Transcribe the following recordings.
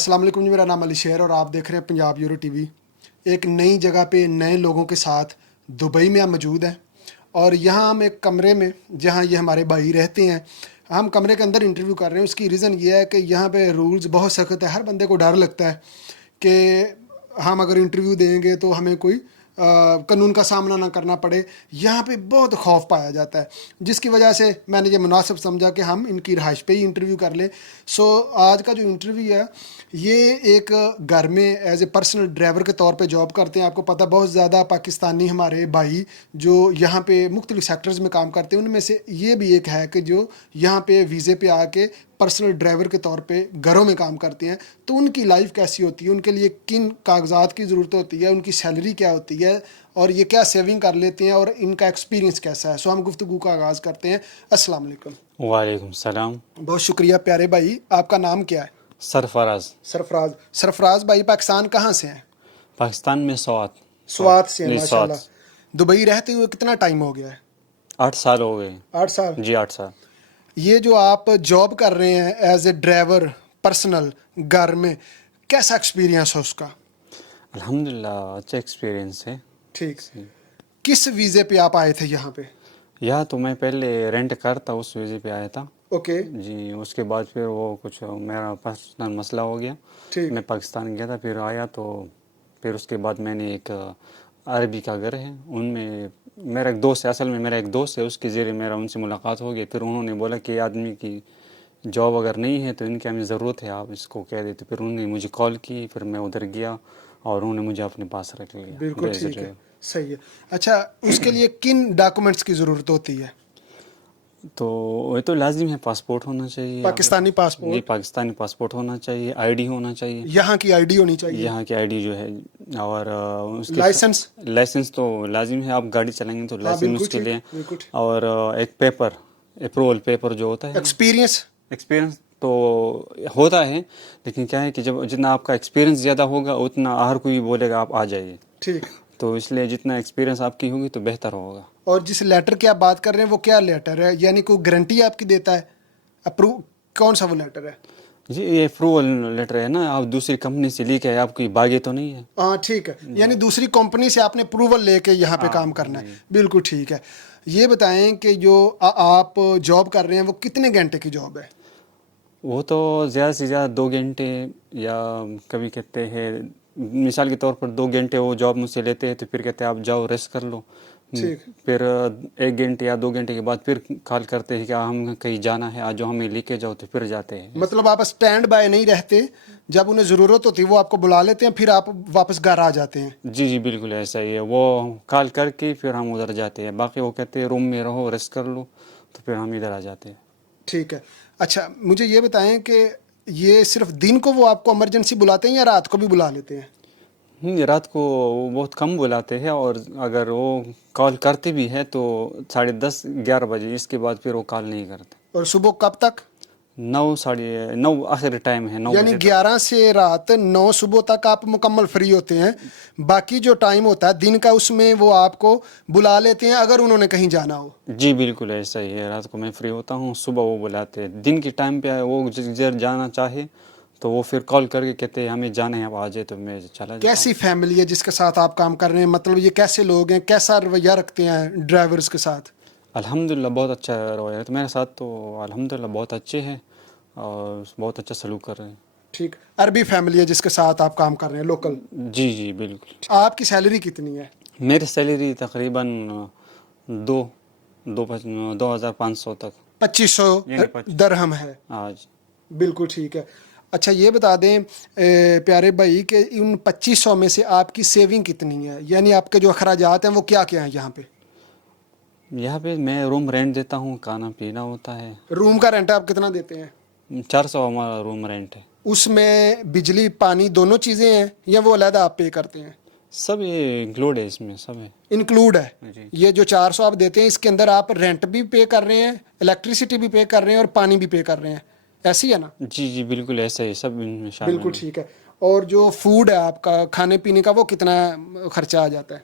अस्सलाम वालेकुम जी, मेरा नाम अली शेर और आप देख रहे हैं पंजाब यूरो टीवी। एक नई जगह पे नए लोगों के साथ दुबई में हम मौजूद हैं और यहाँ हम एक कमरे में, जहाँ ये हमारे भाई रहते हैं, हम कमरे के अंदर इंटरव्यू कर रहे हैं। उसकी रीज़न ये है कि यहाँ पे रूल्स बहुत सख्त है। हर बंदे को डर लगता है कि हम अगर इंटरव्यू देंगे तो हमें कोई कानून का सामना ना करना पड़े। यहाँ पे बहुत खौफ पाया जाता है, जिसकी वजह से मैंने ये मुनासिब समझा कि हम इनकी रहाइश पे ही इंटरव्यू कर लें। सो आज का जो इंटरव्यू है ये एक घर में एज ए पर्सनल ड्राइवर के तौर पे जॉब करते हैं। आपको पता बहुत ज़्यादा पाकिस्तानी हमारे भाई जो यहाँ पे मुख्तलिफ सेक्टर्स में काम करते हैं, उनमें से ये भी एक है कि जो यहाँ पे वीज़े पे आके पर्सनल ड्राइवर के तौर पे घरों में काम करते हैं। तो उनकी लाइफ कैसी होती है, उनके लिए किन कागजात की ज़रूरत होती है, उनकी सैलरी क्या होती है और ये क्या सेविंग कर लेते हैं और इनका एक्सपीरियंस कैसा है। सो हम गुफ्तगू का आगाज़ करते हैं। अस्सलाम वालेकुम। वालेकुम सलाम। बहुत शुक्रिया प्यारे भाई। आपका नाम क्या है? सरफराज। सरफराज। सरफराज भाई पाकिस्तान कहाँ से हैं? पाकिस्तान में स्वात। स्वात से हैं, जी, माशाल्लाह। स्वात। दुबई रहते हुए कितना टाइम हो गया है? 8 साल हो गए। 8 साल। जी 8 साल। ये जो आप जॉब कर रहे हैं एज ए ड्राइवर पर्सनल घर में, कैसा एक्सपीरियंस है उसका? अल्हम्दुलिल्लाह अच्छा एक्सपीरियंस है। ठीक। किस वीज़े पे आप आए थे यहाँ पे? यहाँ तो मैं पहले रेंट कार था, उस वीज़े पे आया था। ओके। जी, उसके बाद फिर वो कुछ मेरा पर्सनल मसला हो गया। ठीक। मैं पाकिस्तान गया था, फिर आया तो फिर उसके बाद मैंने एक अरबी का घर है, उनमें मेरा एक दोस्त है, असल में मेरा एक दोस्त है, उसके ज़रिए मेरा उनसे मुलाकात हो गई। फिर उन्होंने बोला कि आदमी की जॉब अगर नहीं है तो इनकी हमें ज़रूरत है, आप इसको कह देते। फिर उन्होंने मुझे कॉल की, फिर मैं उधर गया और उन्होंने मुझे अपने पास रख लिया। बिल्कुल ठीक है, सही है। अच्छा, उसके लिए किन डॉक्यूमेंट्स की ज़रूरत होती है? तो ये तो लाजिम है, पासपोर्ट होना चाहिए। पाकिस्तानी पासपोर्ट? जी, पाकिस्तानी पासपोर्ट होना चाहिए, आईडी होना चाहिए, यहाँ की आईडी होनी चाहिए, यहाँ की आईडी जो है, और उसके लाइसेंस? लाइसेंस तो लाजिम है, आप गाड़ी चलाएंगे तो हाँ लाइसेंस बिल्कुल उसके ठीक, लिए। बिल्कुल ठीक। और एक पेपर, अप्रूवल पेपर जो होता है। एक्सपीरियंस? एक्सपीरियंस तो होता है, लेकिन क्या है कि जब जितना आपका एक्सपीरियंस ज़्यादा होगा उतना हर कोई बोलेगा आप आ जाइए। ठीक। तो इसलिए जितना एक्सपीरियंस आपकी होगी तो बेहतर होगा। और जिस लेटर की आप बात कर रहे हैं वो क्या लेटर है, यानी कोई गारंटी आपकी देता है? अप्रूव कौन सा वो लेटर है? जी, ये अप्रूवल लेटर है ना, आप दूसरी कंपनी से लेके आए, आपकी बागे तो नहीं है। हाँ ठीक है, यानी दूसरी कंपनी से आपने अप्रूवल लेके यहाँ पे काम करना है। बिल्कुल ठीक है। ये बताएं कि जो आप जॉब कर रहे हैं वो कितने घंटे की जॉब है? वो तो ज़्यादा से ज़्यादा 2 घंटे, या कभी कहते हैं मिसाल के तौर पर 2 घंटे वो जॉब मुझसे लेते हैं, तो फिर कहते हैं आप जाओ रेस्ट कर लो। ठीक। फिर 1 घंटे या 2 घंटे के बाद फिर कॉल करते हैं कि हम कहीं जाना है, आज जो हमें लेके जाओ, तो फिर जाते हैं। मतलब आप स्टैंड बाय नहीं रहते, जब उन्हें ज़रूरत होती है वो आपको बुला लेते हैं, फिर आप वापस घर आ जाते हैं? जी जी बिल्कुल ऐसा ही है, वो कॉल करके फिर हम उधर जाते हैं, बाकी वो कहते हैं रूम में रहो रेस्ट कर लो, तो फिर हम इधर आ जाते हैं। ठीक है। अच्छा, मुझे ये बताएं कि ये सिर्फ दिन को वो आपको इमरजेंसी बुलाते हैं या रात को भी बुला लेते हैं? रात को वो बहुत कम बुलाते हैं, और अगर वो कॉल करते भी है तो 10:30-11 बजे, इसके बाद फिर वो कॉल नहीं करते। और सुबह कब तक? 9 9:30 आखिरी टाइम है, 9 यानी बजे तक। 11 से रात 9 सुबह तक आप मुकम्मल फ्री होते हैं। बाकी जो टाइम होता है दिन का उसमें वो आपको बुला लेते हैं अगर उन्होंने कहीं जाना हो? जी बिल्कुल ऐसा ही है, रात को मैं फ्री होता हूँ, सुबह वो बुलाते हैं। दिन के टाइम पे वो जिधर जाना चाहे तो वो फिर कॉल करके कहते हैं हमें जाना है, आप आ जाए, तो मैं चला जाता हूँ। कैसी फैमिली है जिसके साथ आप काम कर रहे हैं? मतलब ये कैसे लोग हैं, कैसा रवैया रखते हैं ड्राइवर्स के साथ? अल्हम्दुलिल्लाह बहुत अच्छा रहा है, तो मेरे साथ तो अल्हम्दुलिल्लाह बहुत अच्छे हैं और बहुत अच्छा सलूक कर रहे हैं। ठीक। अरबी फैमिली है जिसके साथ आप काम कर रहे हैं, लोकल? जी जी बिल्कुल। आपकी सैलरी कितनी है? मेरी सैलरी तकरीबन 2,500 तक। 2500 दरहम है आज। बिल्कुल ठीक है। अच्छा, ये बता दें प्यारे भाई कि उन 2500 में से आपकी सेविंग कितनी है, यानी आपके जो अखराजात हैं वो क्या क्या हैं यहाँ पे? यहाँ पे मैं रूम रेंट देता हूँ, खाना पीना होता है। रूम का रेंट आप कितना देते हैं? 400 हमारा रूम रेंट है। उसमें बिजली पानी दोनों चीज़ें हैं या वो अलग आप पे करते हैं? सब ये इंक्लूड है, इसमें सब है। इंक्लूड है? जी। ये जो 400 आप देते हैं इसके अंदर आप रेंट भी पे कर रहे हैं, इलेक्ट्रिसिटी भी पे कर रहे हैं और पानी भी पे कर रहे हैं, ऐसी है ना? जी जी बिल्कुल ऐसा ही, सब इनमें शामिल बिल्कुल है। ठीक है। और जो फूड है आपका खाने पीने का वो कितना खर्चा आ जाता है?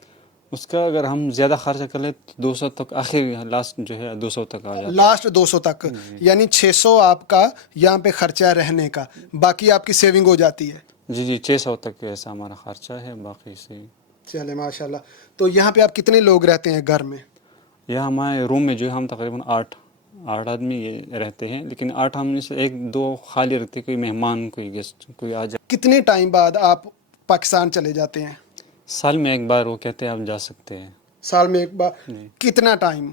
اس کا اگر ہم زیادہ خرچہ کر لیں تو 200 تک، آخر لاسٹ جو ہے 200 تک آ جاتا لاسٹ 200 تک، یعنی 600 آپ کا یہاں پہ خرچہ رہنے کا، باقی آپ کی سیونگ ہو جاتی ہے. ہے. جی جی 600 تک ایسا ہمارا خرچہ ہے، باقی سے. چلے ماشاء اللہ. تو یہاں پہ آپ کتنے لوگ رہتے ہیں گھر میں؟ یہاں ہمارے روم میں جو ہے ہم تقریباً 8 آدمی رہتے ہیں، لیکن 8 ہم میں سے 1-2 خالی رہتے، کوئی مہمان کوئی گیسٹ کوئی آ جائے. کتنے ٹائم بعد آپ پاکستان چلے جاتے ہیں؟ سال میں ایک بار وہ کہتے ہیں آپ جا سکتے ہیں. سال میں ایک بار. جی. کتنا ٹائم؟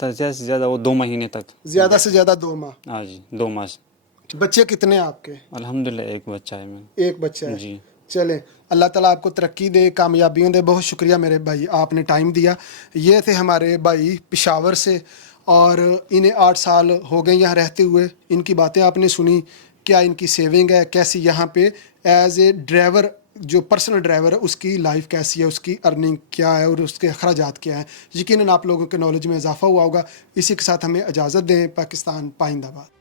تو زیادہ سے زیادہ وہ 2 مہینے تک. زیادہ سے زیادہ 2 ماہ. ہاں جی 2 ماہ سے. بچے کتنے ہیں آپ کے؟ الحمدللہ ایک بچہ ہے میں. ایک بچہ ہے. جی. چلیں اللہ تعالیٰ آپ کو ترقی دے، کامیابیوں دے. بہت شکریہ میرے بھائی، آپ نے ٹائم دیا. یہ تھے ہمارے بھائی پشاور سے، اور انہیں 8 سال ہو گئے یہاں رہتے ہوئے. ان کی باتیں آپ نے سنی، کیا ان کی سیونگ ہے، کیسی یہاں پہ ایز اے ڈرائیور، جو پرسنل ڈرائیور ہے اس کی لائف کیسی ہے، اس کی ارننگ کیا ہے اور اس کے اخراجات کیا ہیں. یقیناً آپ لوگوں کے نالج میں اضافہ ہوا ہوگا. اسی کے ساتھ ہمیں اجازت دیں. پاکستان پائندہ باد.